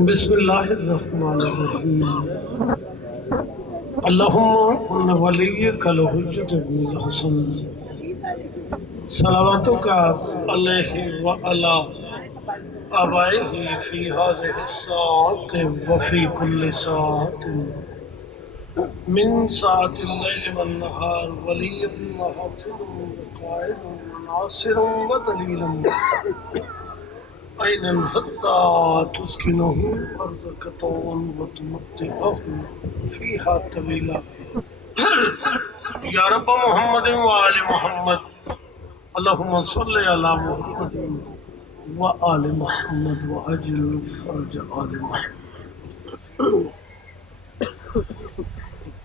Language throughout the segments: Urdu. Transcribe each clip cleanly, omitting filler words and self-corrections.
بسم اللہ الرحمن الرحیم اللہم ان ولیک الحجت ابن الحسن صلواتک علیہ وعلا آبائہ فی هذه الساعة وفی کل ساعة من ساعة الليل والنهار ولی وحافظ وقائد وناصر ودلیل عینا حتی تسکنہ ارضک طوعا وتمتعہ فیہا طویلا یا رب محمد وآل محمد اللہم صلی علی محمد وآل محمد وعجل فرج آل محمد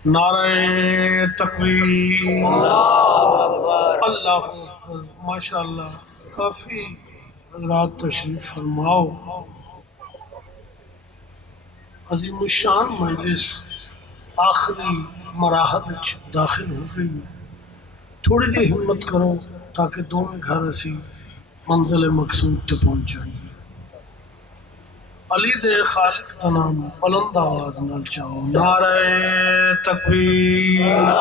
نعرہ تکبیر اللہ ماشاءاللہ کافی حضرات تشریف فرماؤ عظیم الشان مجلس آخری مراحل داخل ہو گئی تھوڑی جی ہمت کرو تاکہ دونوں گھر اسی منزل مقصود تے پہنچ جائیں علی دے خالق دا نام بلند آواز نال چاہو نعرہ تکبیر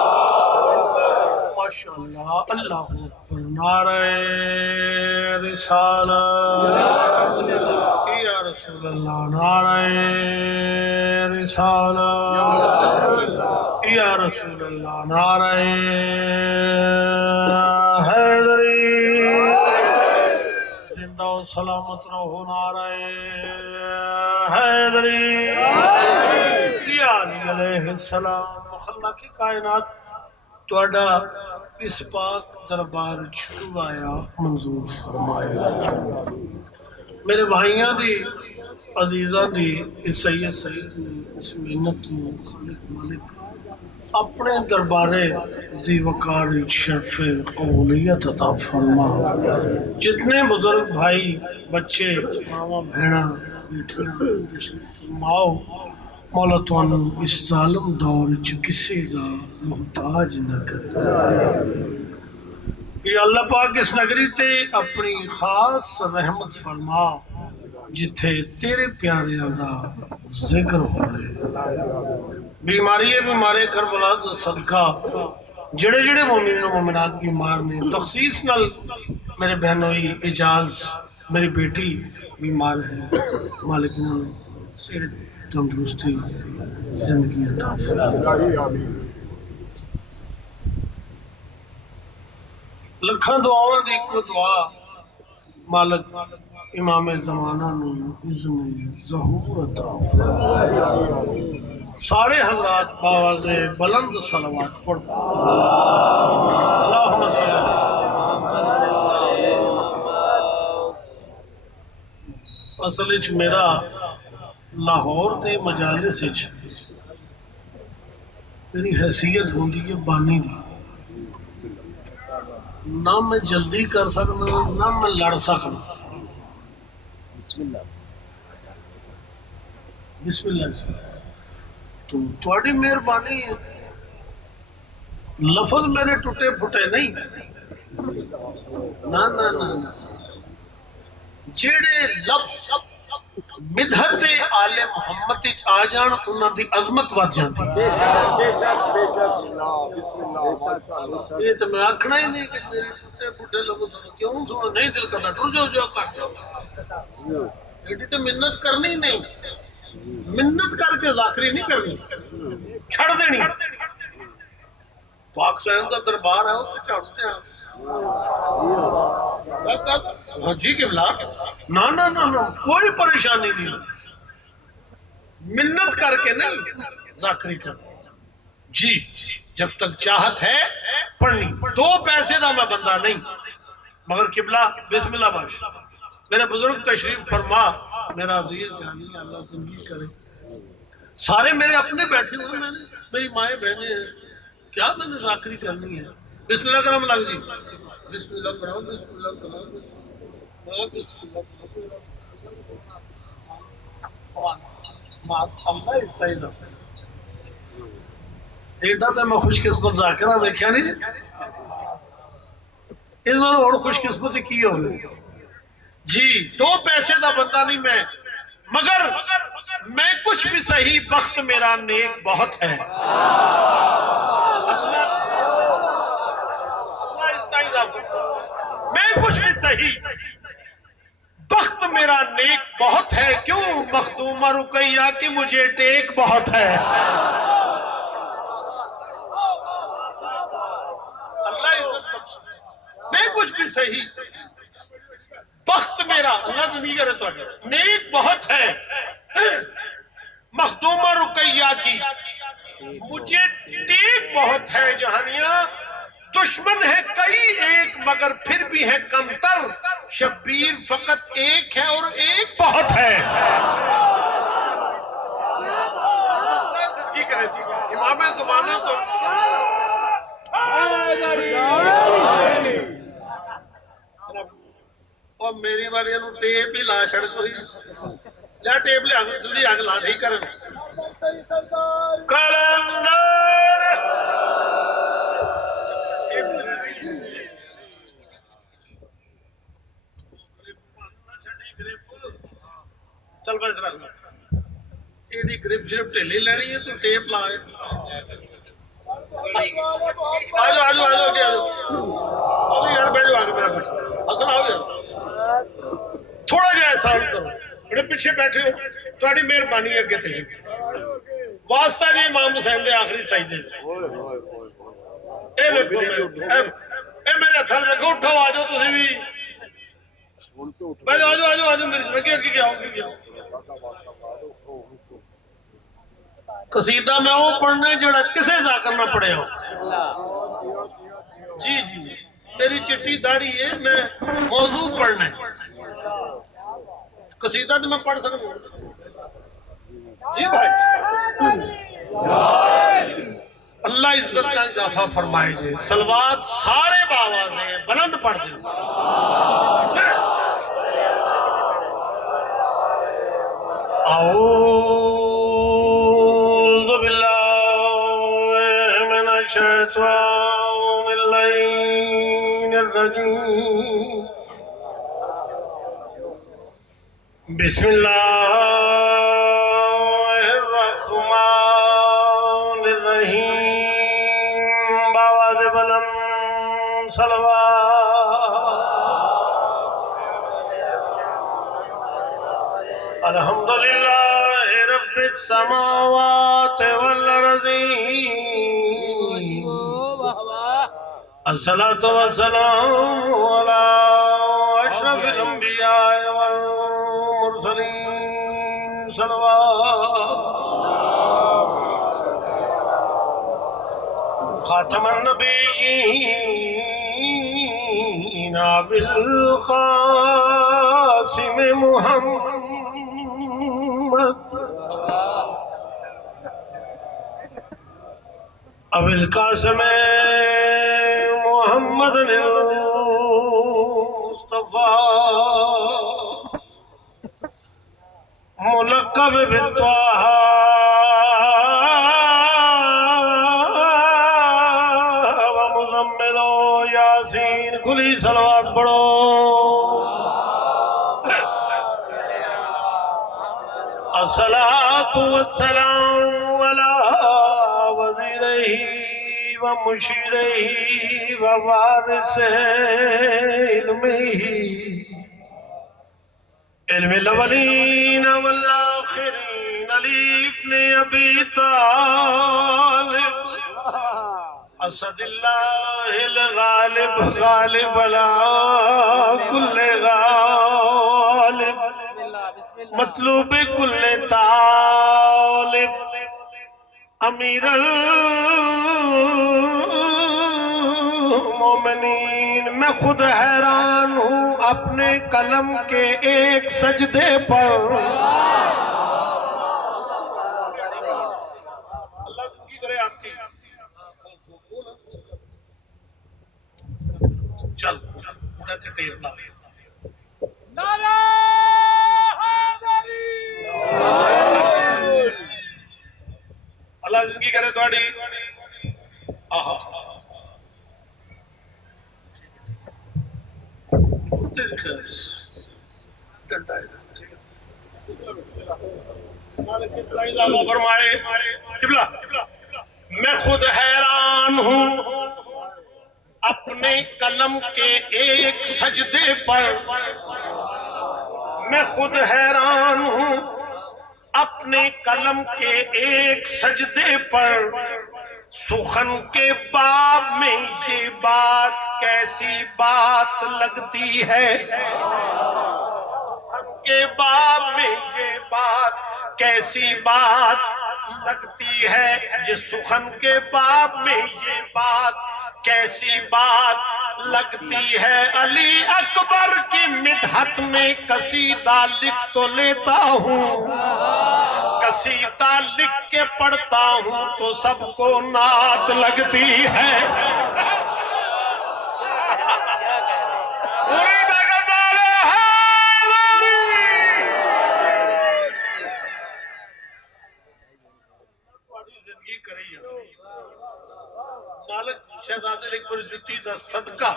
ماشاءاللہ اللہ اکبر نعرہ رسالت یا رسول اللہ نعرہ رسالت یا رسول اللہ نعرہ حیدری زندہ و سلامت رہو نعرہ حیدری یا علی علیہ السلام مخلہ کی کائنات توڑا اس پاک دربار چھو آیا منظور فرمائے میرے بھائیاں دی عزیزاں دی اس سید اس محنت خالق مالک اپنے دربارے ذی وقار شرف قبولیت عطا فرما جتنے بزرگ بھائی بچے ماما بہنا بیٹھیاں تشریف فرماؤ مولا توانو اس ظالم دور کسی دا محتاج نہ کرے یا اللہ پاک اس نگری تے اپنی خاص رحمت فرما جتھے تیرے پیاریاں دا ذکر ہو رہے بیماری ہے بیمارے کربلا دا صدقہ جڑے جڑے مومنین و مومنات بیمار نے تخصیص نال میرے بہنوئی اجاز میری بیٹی بیمار ہے مالک انہوں نے صحت تندرستی زندگی عطا فرمائے لکھاں دعاواں دی کو دعا مالک امام زمانہ نو اذن ظہور عطا فرمائے سارے حضرات باواز بلند صلوات پڑھ اللہم صلی اصل اچھ میرا لاہور دے مجالس اچھ میری حیثیت ہوندی ہے بانی دی نہ میں جلدی کر سکنا نہ میں لڑ سکنا بسم اللہ تو تھوڑی مہربانی لفظ میرے ٹوٹے پھٹے نہیں نہ جڑے لفظ مدحت آل محمد آ جان انہاں دی عظمت ود جاندی یہ تو میں آکھنا ہی نہیں کہ میرے ٹوٹے پھٹے لفظ کیوں سنو نہیں دل کرتا ٹر جاؤ کٹ جاؤ ایڈی تو منت کرنی نہیں منت کر کے ذاکری نہیں کرنی چھڑ دینی پاک صاحب کا دربار ہے اس سے چھڑتے ہیں ہاں جی قبلہ نہ کوئی پریشانی نہیں منت کر کے نہیں ذاکری کر جی جب تک چاہت ہے پڑھنی دو پیسے دا میں بندہ نہیں مگر قبلہ بسم اللہ باش میرے بزرگ تشریف فرما میرا عزیز جانی اللہ زندگی کرے سارے میرے اپنے بیٹھے ہوئے میں نے میری مائیں بہنیں ہیں کیا میں نے ذاکری کرنی ہے بسم اللہ کرم لگ جی بسم اللہ کرم بسم اللہ کرم ایڈا تو میں خوش قسمت ذاکرہ دیکھا نہیں اس میں اور خوش قسمتی کی ہوگی جی دو پیسے دا بندہ نہیں میں مگر میں کچھ بھی صحیح بخت میرا نیک بہت ہے. میں کچھ بھی صحیح بخت میرا نیک بہت ہے. کیوں مخدوم رقیہ کی مجھے ٹیک بہت ہے. اللہ عزت بخش. میں کچھ بھی صحیح بخت میرا اللہ زندگی کرے تو نیک بہت ہے. مخدوم رقیہ کی مجھے ٹیک بہت ہے. جہانیاں دشمن ہے کئی ایک مگر پھر بھی ہے کم تر. شبیر فقط ایک ہے اور ایک بہت ہے. زندگی کرے امام زمانہ تو اور میری باری انہوں ٹیپ ہی لا شڑ کوئی لیا ٹیپ لیا جلدی آگ لا نہیں کرن کلندر چل بھائی ذرا ایڈی گریپ شریپ ٹیلی لینی ہے تو ٹیپ لائے آجو آجو آجو آجو آجو یار بیجو آگے میرا بیٹا حسن آؤ یار تھوڑا جا احسان کرو بڑے پیچھے بیٹھے ہو تھوڑی مہربانی اگے تشریف واسطہ جی امام حسین دے آخری سجدے اے ویکھو اے میرے ہتھاں رکھو اٹھو آجو تسی بھی بیجو آجو آجو آجو میری رکھے اگے کیا ہو قصیدہ میں وہ پڑھنا ہے جڑا کسے ذاکر نہ پڑھے ہو. جی جی میری چٹی داڑھی ہے میں موضوع پڑھنا ہے. قصیدہ تو میں پڑھ سکتا ہوں. جی بھائی اللہ عزت کا اضافہ فرمائے جے. صلوات سارے باوازیں بلند پڑھ دیں. اعوذ باللہ من الشیطان اللعین الرجیم. بسم اللہ الرحمن الرحیم. باواز بلند صلوات. الحمدللہ رب السماوات والارضین. الصلاة والسلام علی اشرف الانبیاء والمرسلین. صلوات خاتم النبیین بالقاسم محمد ابو القاسم محمد المصطفى ملقب بالطه ومزمل یاسین. کھلی صلوات پڑھو. الصلاة والسلام على وزيره ومشيره ووارث علمه علم الاولين والآخرين علي بن أبي طالب اسد الله الغالب غالب على كل غالب مطلوب کل طالب امیر المومنین. میں خود حیران ہوں اپنے قلم کے ایک سجدے پر. اللہ کی کرے آپ کی چل پورا ٹیپ لا نعرہ اللہ زندگی کرے تھوڑی. ڈنڈا ہے فرمائے قبلہ میں خود حیران ہوں اپنے قلم کے ایک سجدے پر، میں خود حیران ہوں اپنے قلم کے ایک سجدے پر، سخن کے باب میں یہ بات کیسی بات لگتی ہے، کے باب میں یہ بات کیسی بات لگتی ہے، یہ سخن کے باب میں یہ بات کیسی بات لگتی ہے، علی اکبر کی مدحت میں قصیدہ لکھ تو لیتا ہوں، قصیدہ لکھ کے پڑھتا ہوں تو سب کو نعت لگتی ہے۔ پوری طاقت والے زندگی کری مالک شہزادے لکھ پر جتی دا صدقہ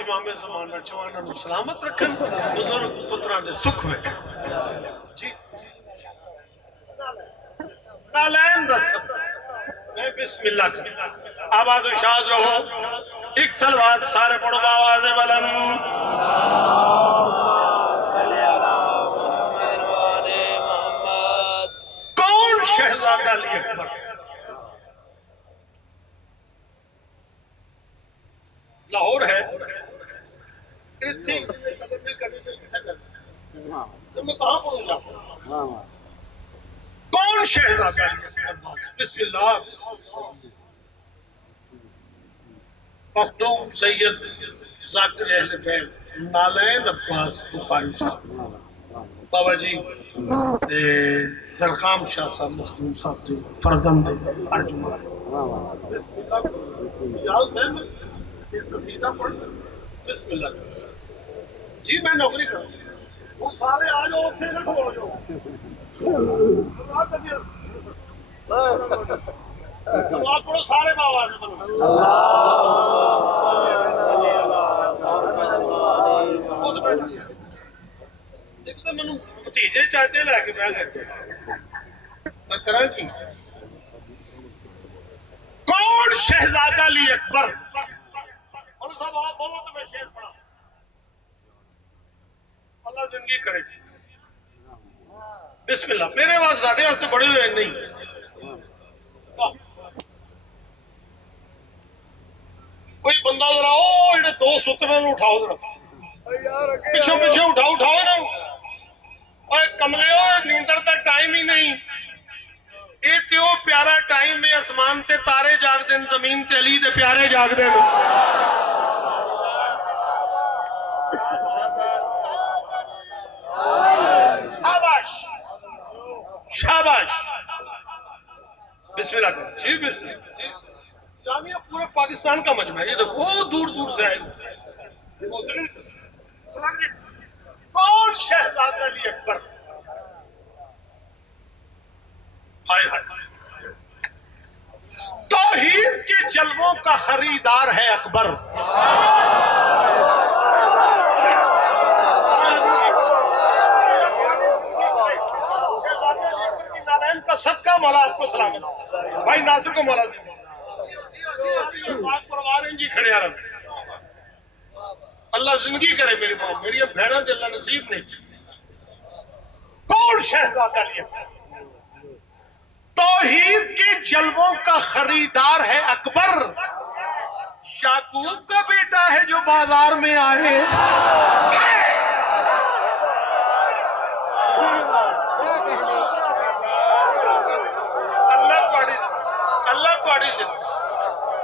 امام زمانہ چوانا نو سلامت رکھن، بزرگ پتران دے سکھ میں جی نالین دا صدقہ میں بسم اللہ کر آباد و شاد رہو، ایک سلوات سارے پڑھو باواز بلند۔ کون شہزادہ علی اکبر؟ لاہور ہے میں کہاں پہنچ جاؤں؟ کون شہزادہ علی اکبر؟ بسم اللہ۔ مخدوم سید ذاکر اہل بیت نالین عباس بخاری صاحب، بابا جی زرخام شاہ صاحب مخدوم صاحب دے فرزند ارجمان بسم اللہ جی میں نوکری کروں، وہ سارے آ جاؤ اتنے نہ کھول جاؤ، سلوات پڑھو سارے باواز بلند۔ ایک تو میں بھتیجے چاچے لے کے بہ گئے میں کرا کی کون شہزادہ علی اکبر؟ اور صاحب آپ بولو تو میں شعر پڑھا، اللہ زندگی کرے گی۔ بسم اللہ۔ میرے پاس زیادہ سے بڑے ہوئے نہیں، کوئی بندہ ذرا او جڑے دو سترے اٹھاؤ ذرا پیچھے پیچھے اٹھاؤ نا، اوے کملے ہو نیندر دا ٹائم ہی نہیں، اے تے او پیارا ٹائم میں اسمان تے تارے جاگ دین، زمین تے علی دے پیارے جاگ دین۔ شاباش شاباش، بسم اللہ کریں جی بسم اللہ۔ جامعہ پورے پاکستان کا مجمع ہے، یہ دیکھو بہت دور دور سے آئے۔ کون شہزادہ علی اکبر؟ ہائے ہائے، توحید کے جلووں کا خریدار ہے اکبر، کا صدقہ مولا آپ کو سلامت، بھائی ناصر کو مولا پروار ہیں جی کھڑے آرہا، اللہ زندگی کرے میری ماں، میری اب بھیڑا دے اللہ نصیب نہیں۔ کون شہزادہ علی اکبر؟ توحید کے جلووں کا خریدار ہے اکبر، یعقوب کا بیٹا ہے جو بازار میں آئے،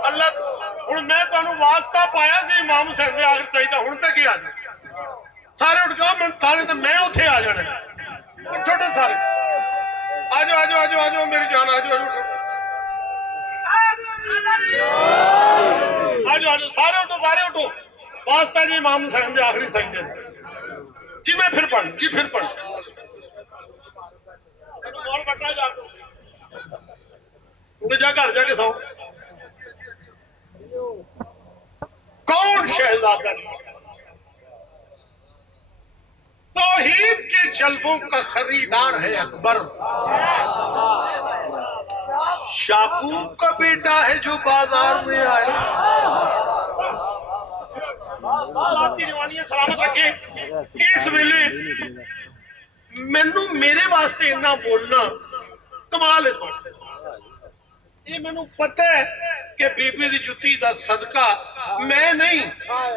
اللہ ہوں میں تمہیں واسطہ پایا سی امام حسین دے آخر سجدہ ہوں تک ہی آ جائے، سارے اٹھ گئے میں تھانے تو میں اتنے آ جانے، اٹھو ٹھو سارے آجو آجو آجو آجو میری جان آجو آجو آجو آجو سارے اٹھو واسطہ جی امام حسین دے آخری سجدے جی میں پھر پڑھ جی پھر پڑھ اور بٹا جا جا گھر جا کے سو۔ کون شہزادہ؟ توحید کے جلووں کا خریدار ہے اکبر، شاکوب کا بیٹا ہے جو بازار میں آئے۔ آپ کی جوانیاں سلامت رکھے۔ اس ویلے مینوں میرے واسطے اتنا بولنا کمال ہے تھوڑا۔ یہ مینوں پتہ ہے کہ بی بی دی جُتی دا صدقہ میں نہیں،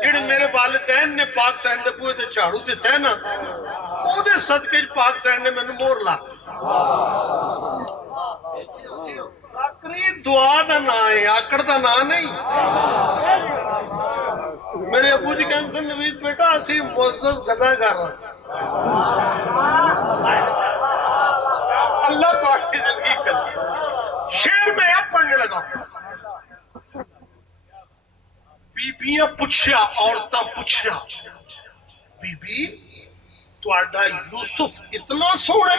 جڑے میرے والدین نے پاک سین دے بوئے تے جھاڑو دیتا ہے نا، او دے صدقے پاک سین نے مینوں مہر لاتی۔ آخری دعا دا نا ہے، آکڑ دا نا نہیں۔ میرے ابو جی کہتے ہیں نوید بیٹا اسی معزز گدا کر رہا ہیں۔ اللہ تو آپ کی زندگی کر شیر میں اب پڑھنے لگا۔ بی بیاں پوچھیا، عورتاں پوچھیا، بی بی تہاڈا یوسف اتنا سوڑے؟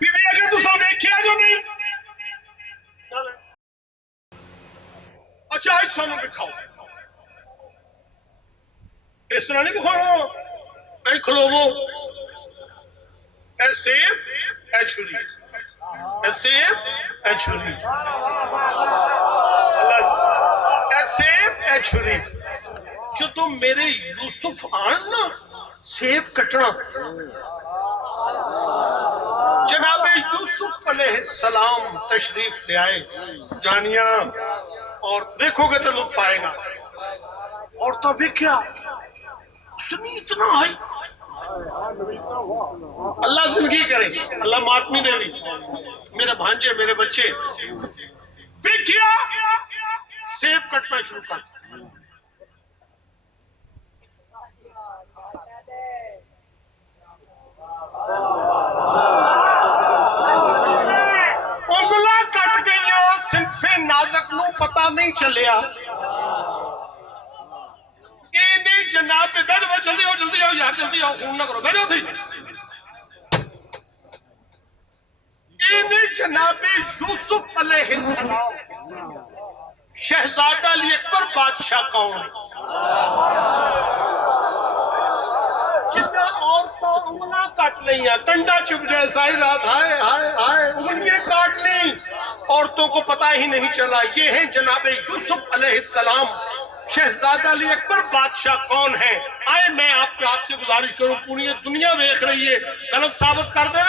بی بی اگر تو سب دیکھیا جو نہیں، اچھا ایک سانو بکھاؤ، اس طرح نہیں بکھاؤ، اے کھلوو، اے سیف، اے چھری، اے سیف، اے چھری، اے سیف، اے چھری۔ جو تم میرے یوسف آن نا سیب کٹنا، جناب یوسف علیہ السلام تشریف لے آئے جانیاں، اور دیکھو گے تو لطف آئے گا۔ اور تو ویکھیا حسنی اتنا ہے، اللہ زندگی کرے، اللہ ماتمی دے بھی، میرے بھانجے میرے بچے، ویکھیا سیب کٹنا شروع کر۔ انگلاں کٹ گئیاں، صنف نازک نو پتہ نہیں چلیا۔ اینی جناب پہ بیٹھو، جلدی آؤ جلدی آؤ یار، جلدی آؤ، خون نہ کرو، بیٹھو تھی۔ اینی جناب یوسف علیہ السلام شہزادہ علی اکبر بادشاہ کون ہے؟ جتنا عورتوں انگلاں کٹ لئیاں، کنڈا چپ جیسا ہی رات، ہائے ہائے ہائے انگلیاں کاٹ لیں، عورتوں کو پتہ ہی نہیں چلا۔ یہ ہیں جناب یوسف علیہ السلام شہزادہ علی اکبر بادشاہ کون ہے؟ آئے میں آپ سے گزارش کروں، پوری دنیا دیکھ رہی ہے، غلط ثابت کر دے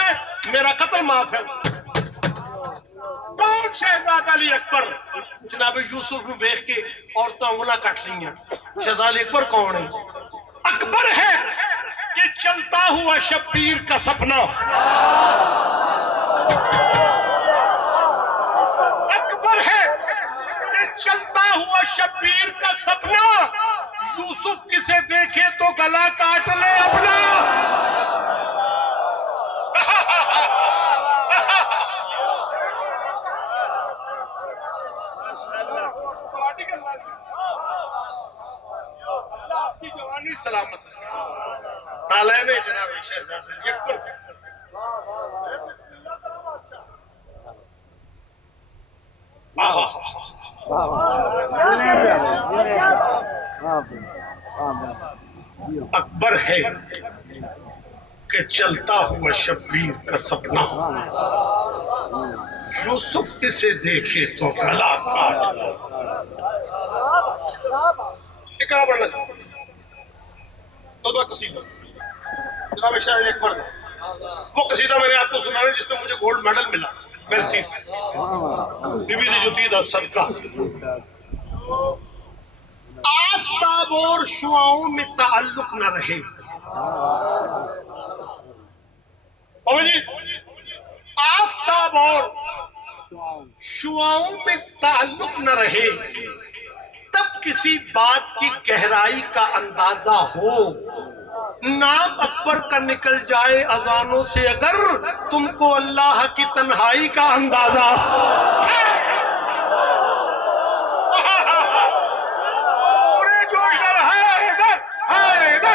میرا قتل معاف ہے۔ کون شہزادہ علی اکبر؟ جناب یوسف نے دیکھ کے عورتیں انگلیاں کٹ لیں، شہزادہ علی اکبر کون ہے؟ اکبر ہے کہ چلتا ہوا شبیر کا سپنا، اکبر ہے کہ چلتا ہوا شبیر کا سپنا، یوسف کسے دیکھے تو گلا کاٹ لے اپنا۔ آپ کی جوانی سلامت نالین جناب شہزادہ اکبر۔ اکبر ہے کہ چلتا ہوا شبیر کا سپنا، یوسف اسے دیکھے تو گلا کاٹ لے۔ کہاں پڑھنا تھا تو قصیدہ جناب شاہ اکبر، وہ قصیدہ میں نے آپ کو سنایا جس میں مجھے گولڈ میڈل ملا میلسی سے، بی بی دی جوتی دا صدقہ۔ آفتاب اور شعاؤں میں تعلق نہ رہے، آفتاب اور شعاؤں میں تعلق نہ رہے، تب کسی بات کی گہرائی کا اندازہ ہو۔ نام اکبر کا نکل جائے اذانوں سے اگر تم کو اللہ کی تنہائی کا اندازہ۔ پورے جوش ہے ادھر، ہے ادھر،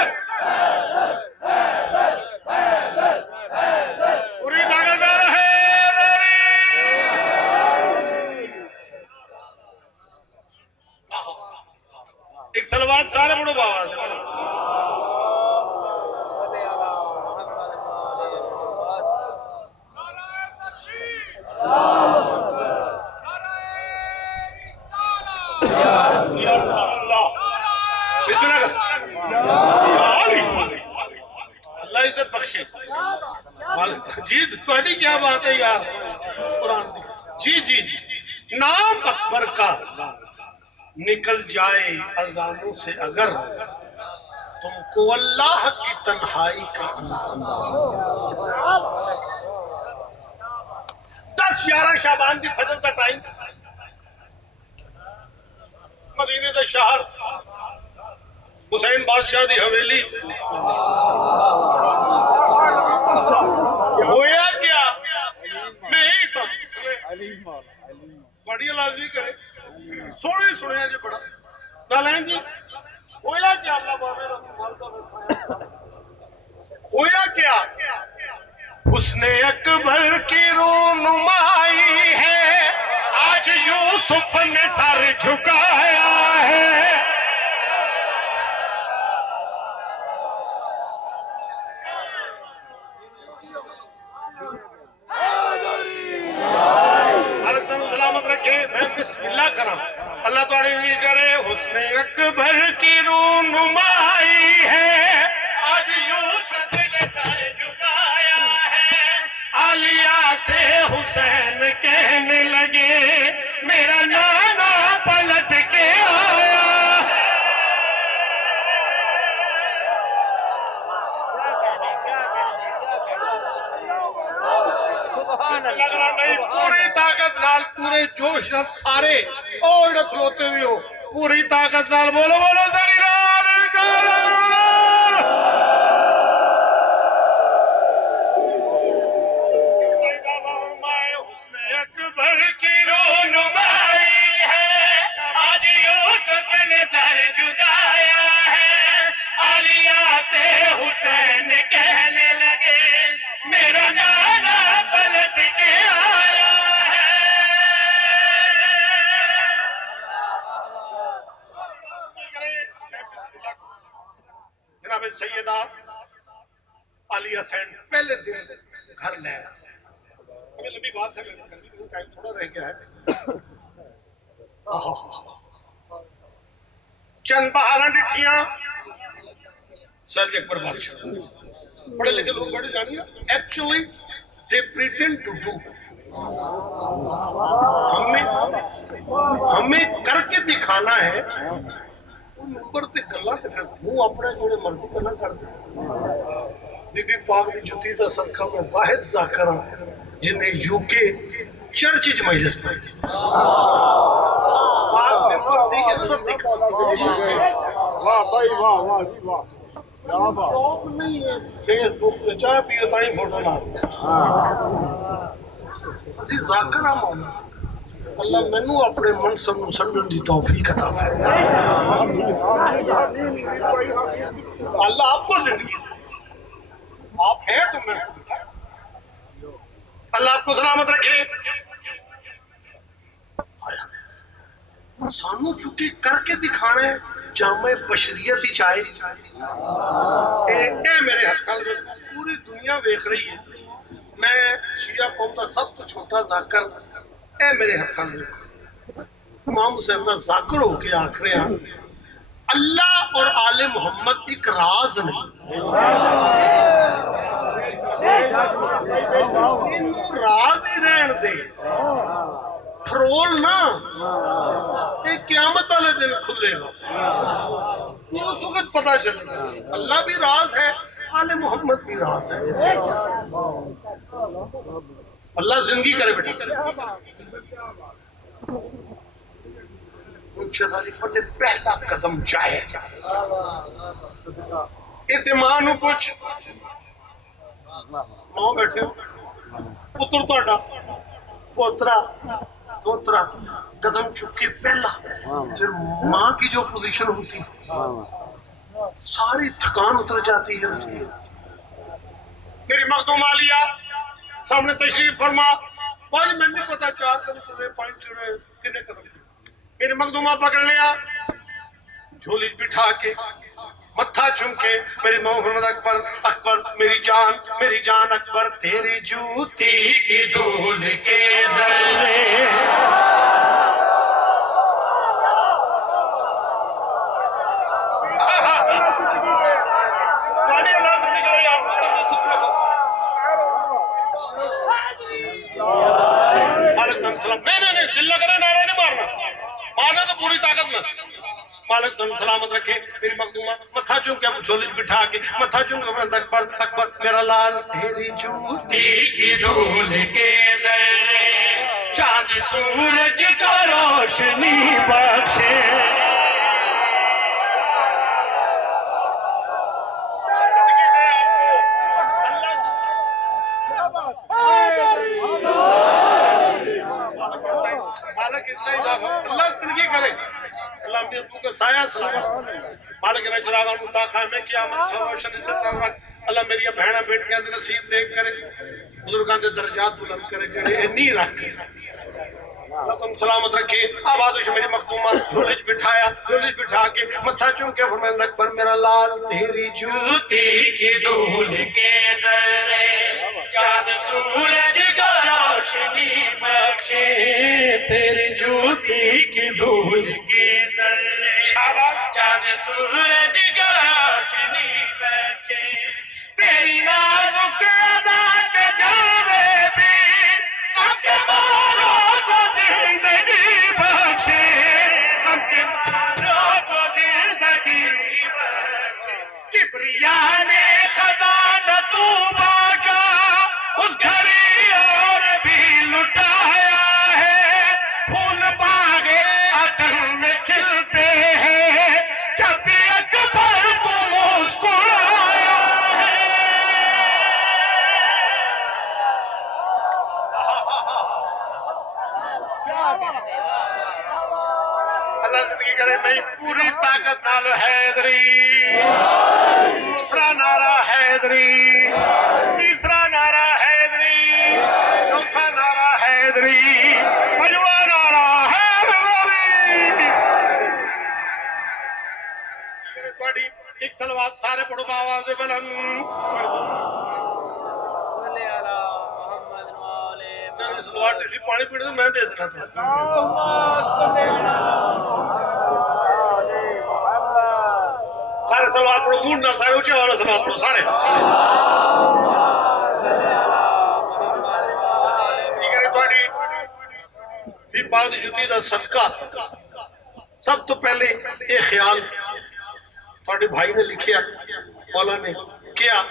عزت بخشے جی تھوڑی کیا بات ہے یار قرآن دی جی جی جی نام اکبر کا نکل جائے اذانوں سے اگر تم کو اللہ کی تنہائی کا دس 11 شعبان دی فجر دا ٹائم مدینے دا شہر حسین بادشاہ دی حویلی ہویا کیا میں ہی تھا بڑی لازمی کرے سونے سنیا جی بڑا نالین جی ہویا کیا اللہ بابے ہویا کیا حسن اکبر کی رونمائی ہے آج یوسف نے سر جھکایا ہے بسم اللہ کرا اللہ تعالی نہیں کرے حسن اکبر کی رونمائی ہے آج یوسف نے سر جھکایا ہے عالیہ سے حسین کہنے لگے میرا نانا پلٹ کے آیا نہیں پوری طاقت نال پورے جوش نال سارے اور کھلوتے بھی ہو پوری طاقت نال بولو بولو حسن اکبر کی رونمائی ہے آج یوسف نے سر جھکایا ہے عالیہ سے حسین کہنے لگے میرا نانا پلٹ کے آیا ہے جناب سیدہ علی حسین پہلے دن گھر لے آیا ابھی لمبی بات ہے ٹائم تھوڑا رہ گیا ہے چند بہاراں ڈٹھیاں سر اکبر بادشاہ پڑھے لکھے لوگ بڑے جانیے actually they pretend to do ہمیں کر کے دکھانا ہے نمبر تے گلاں تے پھر منہ اپنے جوڑے مرضی کرنا کر دے بی بی پاک دی جتی دا صدقہ میں واحد ذاکر ہوں جنہیں یو کے چرچ اچ مجلس پڑھی پاک نمبر دی عزت دی قسم واہ بھائی واہ واہ جی واہ شوق نہیں ہے فیس بک پہ چاہ پیو تائیں فوٹو لا عزیز ذاکر ہم ہونا اللہ منو اپنے منصب نو سمجھن دی توفیق عطا فرمائے اللہ آپ کو زندگی دے آپ ہیں تو میں اللہ آپ کو سلامت رکھے سانو چکے کر کے دکھانا ہے جامع بشریت ہی چاہے اے میرے ہتھاں پوری دنیا ویکھ رہی ہے میں شیعہ قوم کا سب تو چھوٹا ذاکر اے میرے ہتھاں دیکھو امام حسین کا ذاکر ہو کے آکھ رہے ہیں اللہ اور آل محمد ایک راز نہیں راز ہی رہن دے فرول نہ ایک قیامت والے دن کھلے گا اس وقت پتا چلے گا اللہ بھی راز ہے آل محمد بھی راز ہے اللہ زندگی کرے بیٹا شہداری پر نے پہلا قدم چاہے اعتماد نو پوچھ ماں بیٹھے ہو پتر توڑا پوترا پوترا قدم چکے پہلا پھر ماں کی جو پوزیشن ہوتی ہے ساری تھکان اتر جاتی ہے اس کی میری مخدوم عالیہ سامنے تشریف فرما پانچ میں نہیں پتا 4 قدم تمہیں 5 چڑے کتنے قدم میری مخدومہ پکڑ لیا جھولی بٹھا کے متھا چم کے میری محمد اکبر اکبر میری جان اکبر تیری جوتی کی دھول کے ذرے مالک تم سلامت رکھے میری مخدومہ متھا چوم کے ابو جھولی بٹھا کے متھا چوم کے فرمایا اکبر اکبر میرا لال تیری جوتی کی دھول کے ذرے چاند سورج کا روشنی بخشے اللہ زندگی کرے اللہ اپنی ابو کا سایہ سلامت مالک نے چراغا متا خائمے قیامت سر روشنی سے تر رکھ اللہ میری بہنہ بیٹیاں دے نصیب نیک کرے بزرگان دے درجات بلند کرے جڑے انی رکھ کے اللہ تم سلامت رکھے آبادش میری مخدومہ دھولج بٹھا کے متھا چوم کے فرمایا اکبر میرا لال تیری جوتی کی دھول کے ذرے چاند سورج کا روشنی بخشے تیری جوتی کی دھول کے ذرے چاند سورج کا روشنی بخشے تیری نازک ادا کے جلوے بھی ہم کے مارو کو زندگی بخشے ہم کے مارو کو زندگی بخشے کبریا نے خزانہ طوبہ کا اس گھری اور بھی لٹایا ہے پھول باغے عدن میں کھلتے ہیں جب بھی اکبر تو مسکرایا ہے اللہ زندگی کرے میں پوری طاقت نال حیدری دوسرا نعرہ حیدری تیسرا نعرہ حیدری چوتھا نعرہ حیدری پنجواں نعرہ حیدری تھوڑی ایک صلوات سارے پڑھو باواز بلند میں صلوات ڈیلی پانی پیڑ دوں میں دے دینا تھا سارے صلوات پڑھو گونڈ نہ سارے اونچے والا صلوات پڑھو سارے بھی پاک جوتی دا صدقہ سب تو پہلے یہ خیال تھوڑے بھائی نے لکھیا مولا نے کیا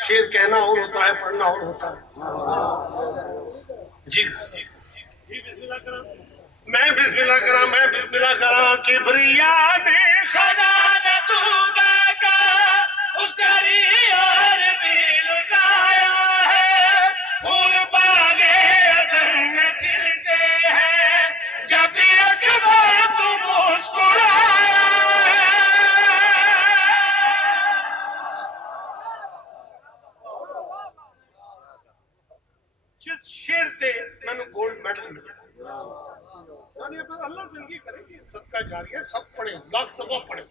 شیر کہنا اور ہوتا ہے پڑھنا اور ہوتا ہے جی میں بسم اللہ کرا کبریا میں خزانہ طوبہ کا اس گھری اور بھی لٹایا ہے پھول باغے عدن میں کھلتے ہیں جب بھی اکبر تو مسکرایا جس شیر تے میں نے گولڈ میڈل ملا اللہ زندگی کرے گی صدقہ جاریہ سب پڑھیں لاکھ دفعہ پڑھیں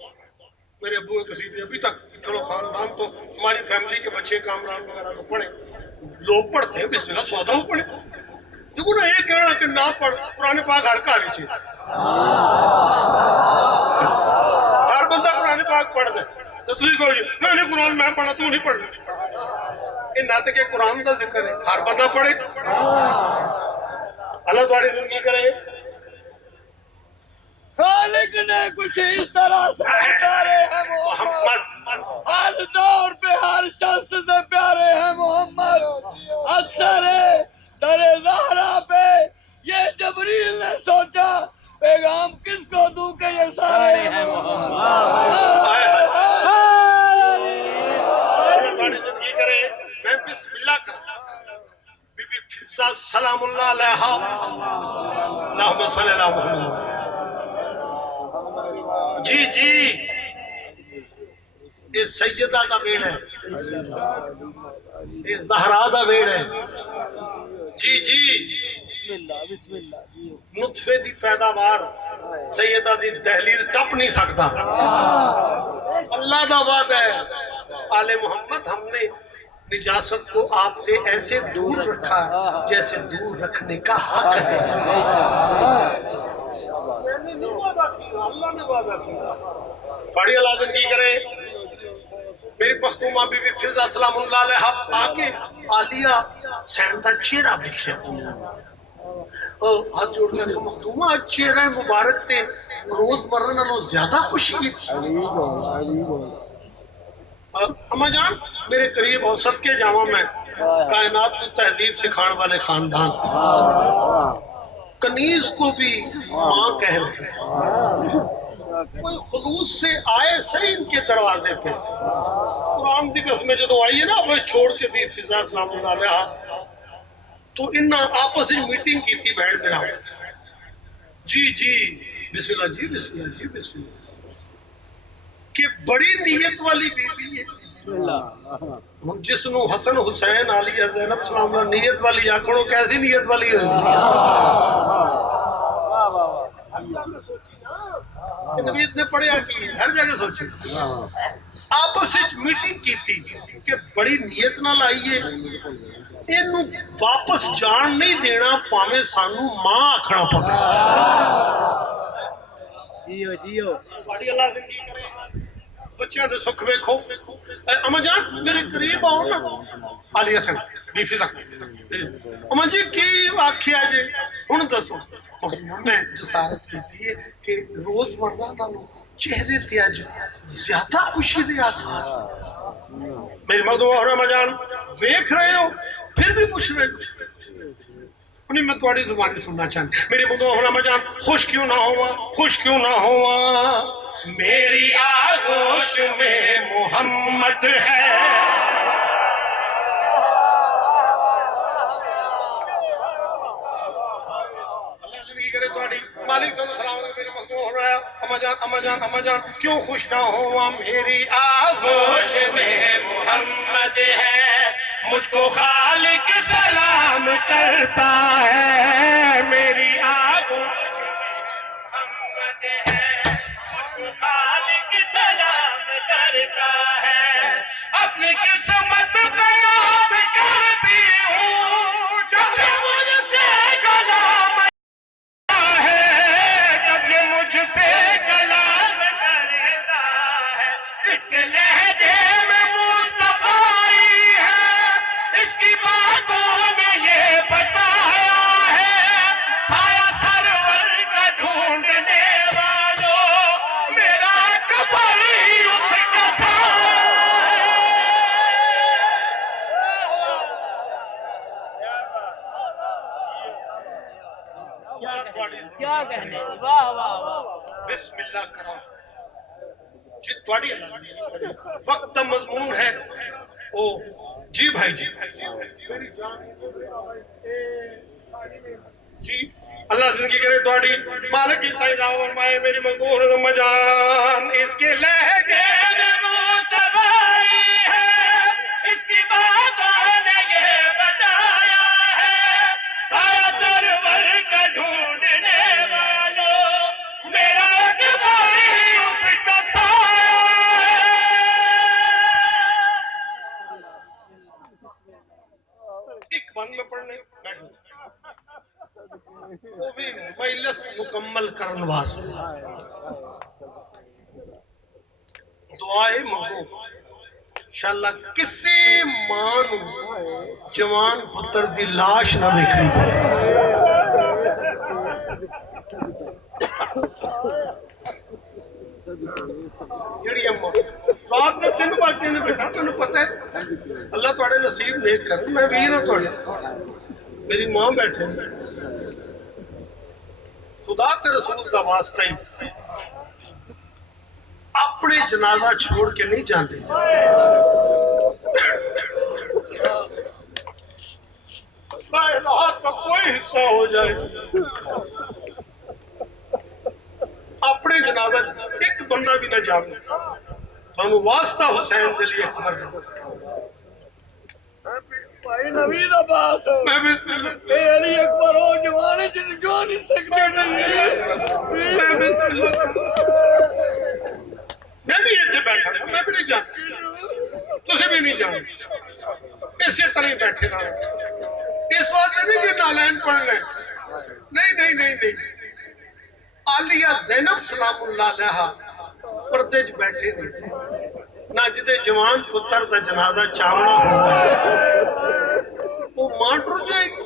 میرے ابو قصیدے ابھی تک چلو خاندان تو ہماری فیملی کے بچے کامران وغیرہ تو پڑھیں لوگ پڑھتے ہیں بسم اللہ سودا ہو پڑھیں دیکھو نا یہ کہنا کہ نہ پڑھ قرآن پاک ہر کاری چاہیے ہر بندہ قرآن پاک پڑھ دے تو تھی کہو جی میں نہیں قرآن میں پڑھا تو نہیں پڑھنا یہ نہ کہ قرآن کا ذکر ہے ہر بندہ پڑھے اللہ تمہاری زندگی کرے خالق نے کچھ اس طرح سے پیارے ہیں محمد ہر دور پہ ہر شخص سے پیارے ہیں محمد اکثر در زہرا پہ یہ جبریل نے سوچا پیغام کس کو دوں کہ یہ سارے ہیں محمد تمہاری زندگی کرے میں بسم اللہ کروں بی بی فضہ سلام اللہ علیہ اللہم صلی اللہ محمد جی جی یہ سیدہ کا بیڑ ہے یہ زہرا کا بیڑ ہے جی جی بسم اللہ نطفے دی پیداوار سیدہ دی دہلیز ٹپ نہیں سکتا اللہ دا وعدہ ہے آل محمد ہم نے نجاست کو آپ سے ایسے دور رکھا جیسے دور رکھنے کا حق ہے بڑی اللہ زندگی کرے میری مخدومہ بی بی فضہ سلام اللہ علیہ آکے عالیہ سین دا چہرہ دیکھیا ہاتھ جوڑ کے کہ مخدومہ آج چہرہ مبارک تے روز مرہ نالوں زیادہ خوشی ہے. اما جان میرے قریب ہو صدقے جاواں میں کائنات کو تہذیب سکھانے والے خاندان کنیز کو بھی ماں کہہ رہے ہیں. کوئی خلوص سے آئے صحیح ان کے دروازے پہ. قرآن کی قسمیں جدو آئیے نا وہ چھوڑ کے بھی فضا سلام اللہ علیہ تو ان آپس میں میٹنگ کی تھی بہن میرا جی جی بسم اللہ جی بسم اللہ جی بسم اللہ کہ بڑی نیت والی بی بی ہے جس نو حسن حسین علی زینب سلام اللہ نیت والی آکھڑو کیسی نیت والی ہوئی. نبی نے پڑھیا کی ہر جگہ سوچی آپس میٹنگ کی تھی کہ بڑی نیت نہ لائیے انہوں واپس جان نہیں دینا پاویں سانو ماں آکھنا پڑے. جیو جیو بڑی اللہ زندگی کرے بچیاں دے سکھ ویکھو. اما جان میرے قریب آؤ نا علی حسن بی فضا اما جی کی آکھیا جی ہن دسو. میں جسارت کیتی ہے کہ روز مرہ نالوں چہرے تے اج زیادہ خوشی دے آسمان. میری مخدوم اور اما جان ویکھ رہے ہو پھر بھی پوچھ رہے ہو انہیں میں تھوڑی زبانی سننا چاہتا. میری مخدوم اور اما جان خوش کیوں نہ ہوا خوش کیوں نہ ہوا میری آغوش میں محمد ہے. اللہ زندگی کرے تھوڑی مالک دونوں سلام میرے مخدوم ہو رہا اما جان کیوں خوش نہ ہوا میری آغوش میں محمد ہے. مجھ کو خالق سلام کرتا ہے میری آغوش میں محمد ہے. مجھ کو خالق سلام کرتا ہے. اپنی قسمت پہ یاد کرتی ہوں جب یہ مجھ سے کلام ہے جب یہ مجھ سے کلام کرتا ہے. اس کے لہجے میں مصطفی ہے اس کی باتوں میں یہ بتایا ہے. سایہ سرور کا ڈھونڈنے والوں میرا قبر ہی اس کا سایہ. کیا کہنے واہ واہ واہ بسم اللہ کرو جی تھوڑی وقت کا مضمون ہے او جی بھائی جی جی اللہ زندگی کرے تھوڑی مالک کی تعداد فرمائے میری مقبول اما جان. اس کے لہجے میں مصطفی ہے اس کی باتوں نے یہ بتایا ہے. سایہ سرور کا ڈھونڈنے والوں میرا قبر ہی اس کا سایہ ہے. ایک بند میں پڑھنے بیٹھو وہ بھی مجلس مکمل کرن واسطے دعائے منگو انشاءاللہ کسی ماں نو جوان پتر دی لاش نہ ویکھنی پڑے. جڑی اماں رات میں 3 بجے نے بیٹھا تینوں پتہ ہے اللہ تواڈے نصیب نیک کرن میں ویر ہوں تواڈے. میری ماں بیٹھے خدا تے رسول دا واسطہ ہی اپنے جنازہ چھوڑ کے نہیں جاندے. کا کوئی حصہ ہو جائے اپنے جنازہ ایک بندہ بھی نہ جاوے تو واسطہ حسین دے لیے اکبر دا. بھائی نوید عباس میں بسم اللہ اے علی اکبر ہو جوانے جن جو نہیں سکتے میں بسم اللہ میں بھی ایتھے بیٹھا ہوں میں بھی نہیں جاتا تسے بھی نہیں جاؤں اسی طرح بیٹھے نہ اس واسطے نہیں کہ نالین پڑھ لیں نہیں عالیہ زینب سلام اللہ علیہ پردے چ بیٹھے نہیں نہ جدے جوان پتر دا جنازہ چاونا ہو وہ ماں ٹر جائے گی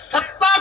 7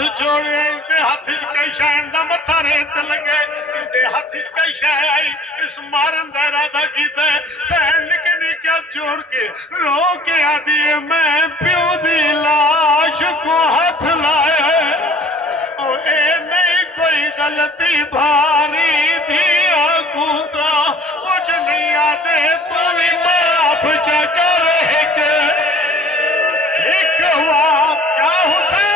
ہاتھ جوڑے دے ہاتھ کئی شہن دا متھا ریت لگے دے ہاتھ کئی شہن آئی اس مارن دا ارادہ کیتے سہن نکے نکے جوڑ کے رو کے آدھی میں پیو دی لاش کو ہاتھ لائے او اے نہیں کوئی غلطی بھاری بھی آگوں کا کچھ نہیں آدھے تو بھی باپ چکر ایک واقعہ حسین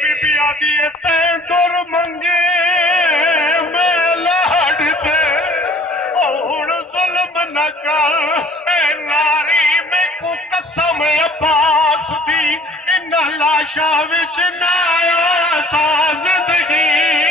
بی بی آدھی تین دور منگے میں لاڑ دے اور ظلم نہ کر اے ناری میں کو قسم عباس دی ان لاشا وچ نہ آیا سا زندگی